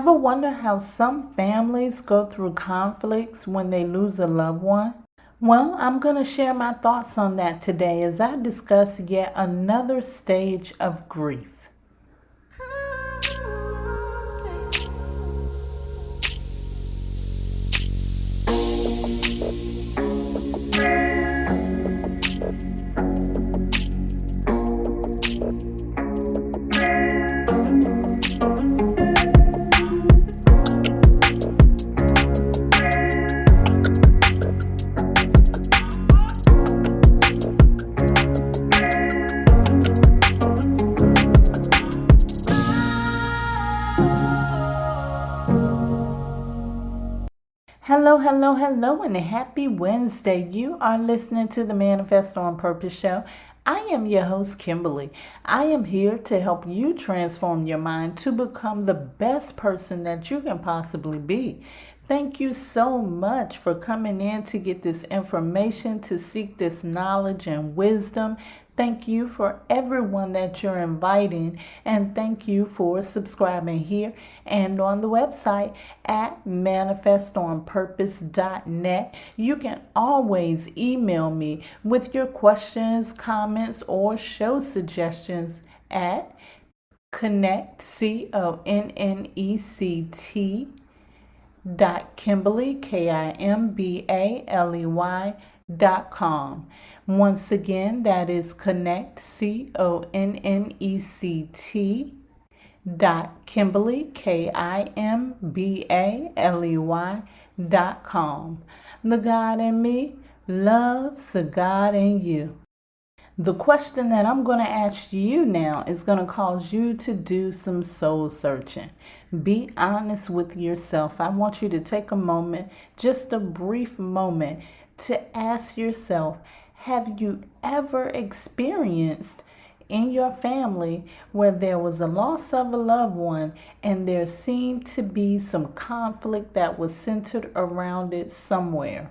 Ever wonder how some families go through conflicts when they lose a loved one? Well, I'm going to share my thoughts on that today as I discuss yet another stage of grief. Hello, and a happy Wednesday. You are listening to the Manifest on Purpose show. I am your host, Kimberly. I am here to help you transform your mind to become the best person that you can possibly be. Thank you so much for coming in to get this information, to seek this knowledge and wisdom. Thank you for everyone that you're inviting, and thank you for subscribing here and on the website at manifestonpurpose.net. You can always email me with your questions, comments, or show suggestions at connect, Kimberly, KIMBALEY.com. Once again, that is connect, Kimberly, KIMBALEY.com. The God in me loves the God in you. The question that I'm going to ask you now is going to cause you to do some soul searching. Be honest with yourself. I want you to take a moment, just a brief moment, to ask yourself, have you ever experienced in your family where there was a loss of a loved one and there seemed to be some conflict that was centered around it somewhere?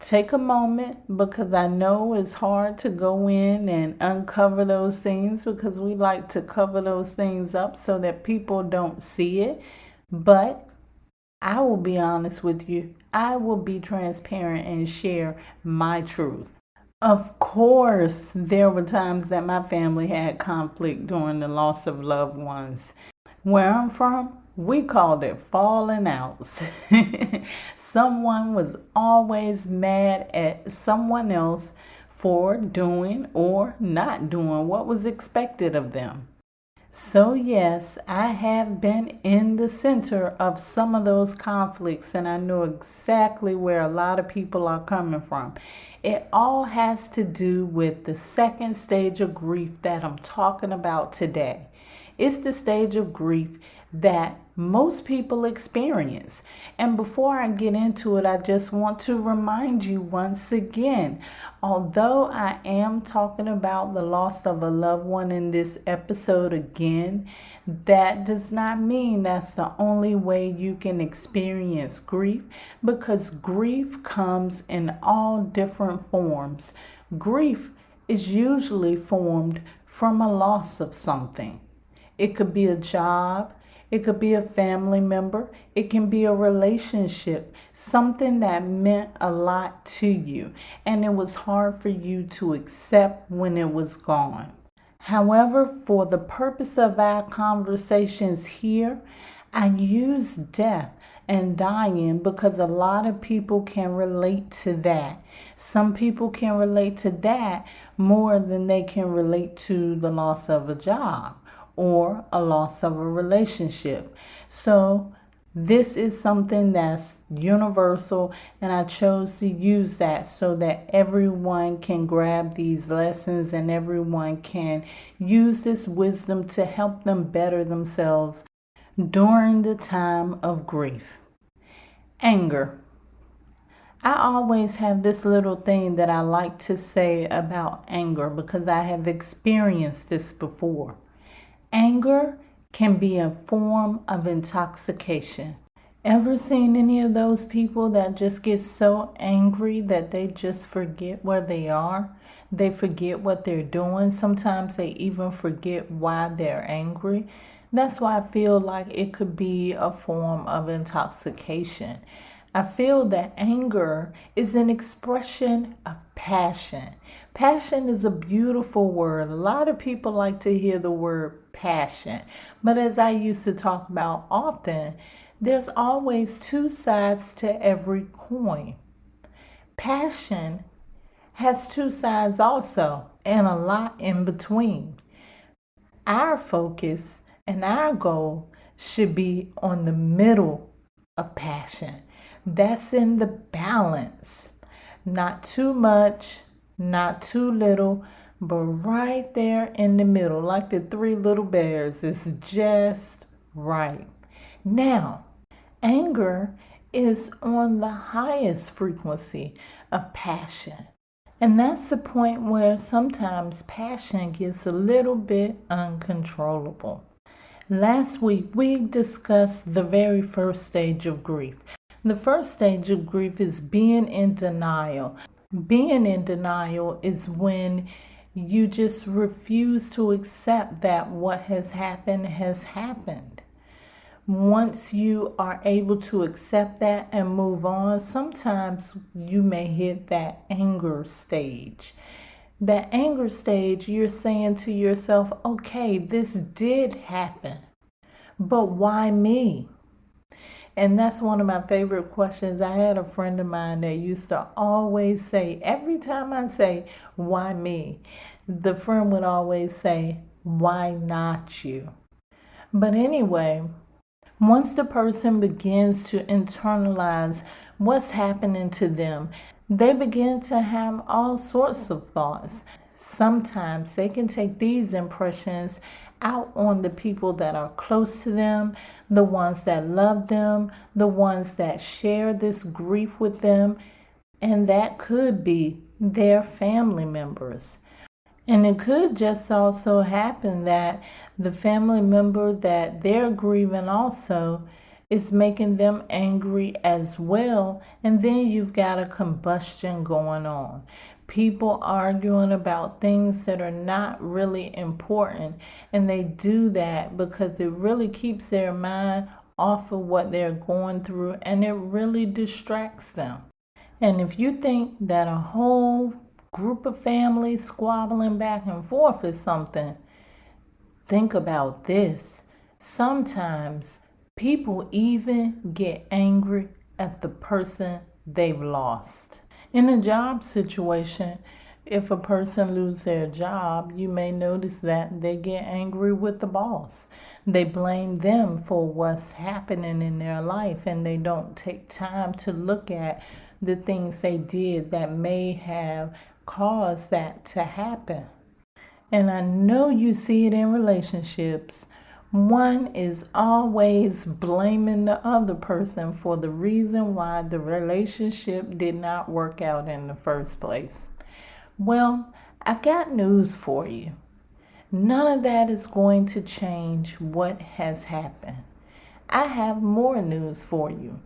Take a moment, because I know it's hard to go in and uncover those things because we like to cover those things up so that people don't see it. But I will be honest with you. I will be transparent and share my truth. Of course, there were times that my family had conflict during the loss of loved ones. Where I'm from, we called it falling outs. Someone was always mad at someone else for doing or not doing what was expected of them. So yes, I have been in the center of some of those conflicts, and I know exactly where a lot of people are coming from. It all has to do with the second stage of grief that I'm talking about today. It's the stage of grief that most people experience. And before I get into it, I just want to remind you once again, although I am talking about the loss of a loved one in this episode again, that does not mean that's the only way you can experience grief, because grief comes in all different forms. Grief is usually formed from a loss of something. It could be a job. It could be a family member. It can be a relationship, something that meant a lot to you, and it was hard for you to accept when it was gone. However, for the purpose of our conversations here, I use death and dying because a lot of people can relate to that. Some people can relate to that more than they can relate to the loss of a job or a loss of a relationship. So this is something that's universal, and I chose to use that so that everyone can grab these lessons and everyone can use this wisdom to help them better themselves during the time of grief. Anger. I always have this little thing that I like to say about anger because I have experienced this before. Anger can be a form of intoxication. Ever seen any of those people that just get so angry that they just forget where they are? They forget what they're doing. Sometimes they even forget why they're angry. That's why I feel like it could be a form of intoxication. I feel that anger is an expression of passion. Passion is a beautiful word. A lot of people like to hear the word passion. But as I used to talk about often, there's always two sides to every coin. Passion has two sides also, and a lot in between. Our focus and our goal should be on the middle of passion. That's in the balance. Not too much, not too little, but right there in the middle, like the three little bears. It's just right. Now, anger is on the highest frequency of passion. And that's the point where sometimes passion gets a little bit uncontrollable. Last week, we discussed the very first stage of grief. The first stage of grief is being in denial. Being in denial is when you just refuse to accept that what has happened has happened. Once you are able to accept that and move on, sometimes you may hit that anger stage. That anger stage, you're saying to yourself, okay, this did happen, but why me? And that's one of my favorite questions. I had a friend of mine that used to always say, every time I say, why me? The friend would always say, why not you? But anyway, once the person begins to internalize what's happening to them, they begin to have all sorts of thoughts. Sometimes they can take these impressions out on the people that are close to them, the ones that love them, the ones that share this grief with them, and that could be their family members. And it could just also happen that the family member that they're grieving also is making them angry as well. And then you've got a combustion going on. People arguing about things that are not really important. And they do that because it really keeps their mind off of what they're going through, and it really distracts them. And if you think that a whole group of families squabbling back and forth is something, think about this. Sometimes people even get angry at the person they've lost. In a job situation, if a person loses their job, you may notice that they get angry with the boss. They blame them for what's happening in their life, and they don't take time to look at the things they did that may have caused that to happen. And I know you see it in relationships. One is always blaming the other person for the reason why the relationship did not work out in the first place. Well, I've got news for you. None of that is going to change what has happened. I have more news for you.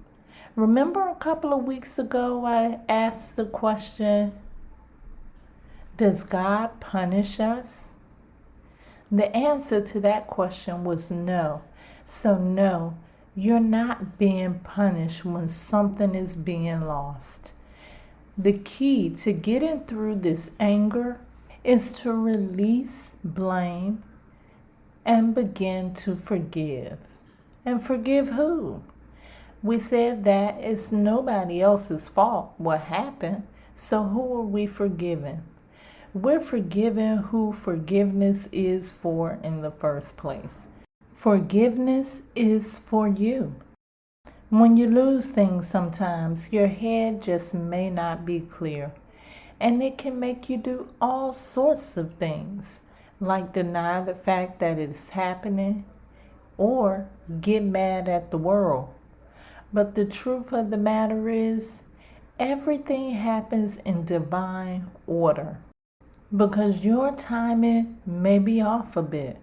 Remember a couple of weeks ago I asked the question, does God punish us? The answer to that question was no. So no, you're not being punished when something is being lost. The key to getting through this anger is to release blame and begin to forgive. And forgive who? We said that it's nobody else's fault what happened, so who are we forgiving? We're forgiving who forgiveness is for in the first place. Forgiveness is for you. When you lose things sometimes, your head just may not be clear. And it can make you do all sorts of things, like deny the fact that it's happening or get mad at the world. But the truth of the matter is, everything happens in divine order. Because your timing may be off a bit,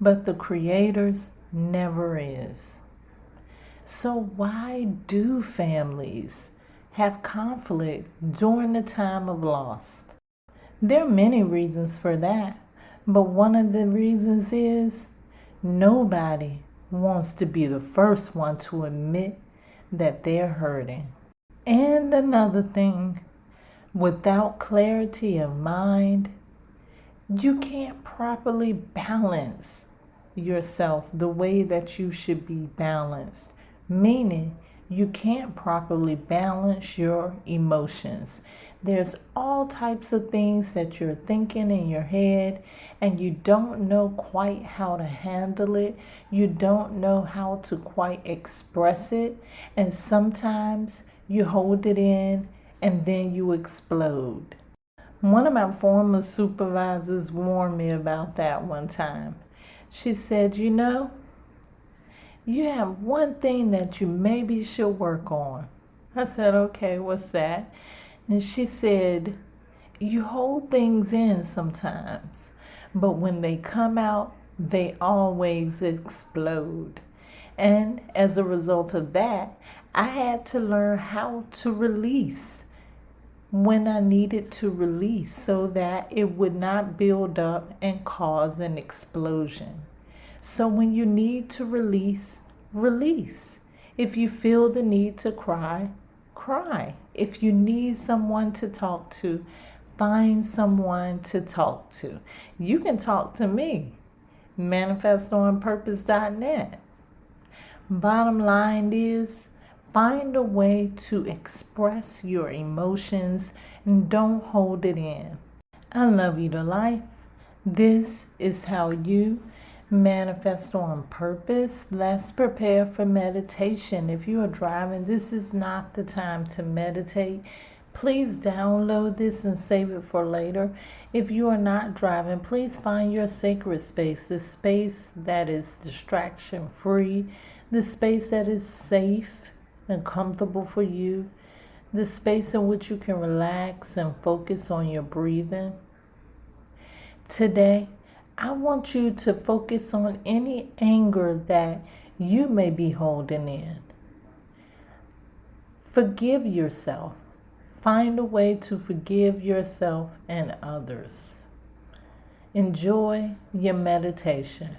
but the Creator's never is. So why do families have conflict during the time of loss? There are many reasons for that, but one of the reasons is Nobody wants to be the first one to admit that they're hurting. And another thing, without clarity of mind, you can't properly balance yourself the way that you should be balanced, meaning you can't properly balance your emotions. There's all types of things that you're thinking in your head, and you don't know quite how to handle it. You don't know how to quite express it, and sometimes you hold it in and then you explode. One of my former supervisors warned me about that one time. She said, you have one thing that you maybe should work on. I said, okay, what's that? And she said, you hold things in sometimes, but when they come out, they always explode. And as a result of that, I had to learn how to release when I needed to release so that it would not build up and cause an explosion. So when you need to release, release. If you feel the need to cry, cry. If you need someone to talk to, find someone to talk to. You can talk to me, manifestonpurpose.net. Bottom line is, find a way to express your emotions and don't hold it in. I love you to life. This is how you manifest on purpose. Let's prepare for meditation. If you are driving, this is not the time to meditate. Please download this and save it for later. If you are not driving, please find your sacred space, the space that is distraction free, the space that is safe and comfortable for you, the space in which you can relax and focus on your breathing. Today, I want you to focus on any anger that you may be holding in. Forgive yourself. Find a way to forgive yourself and others. Enjoy your meditation.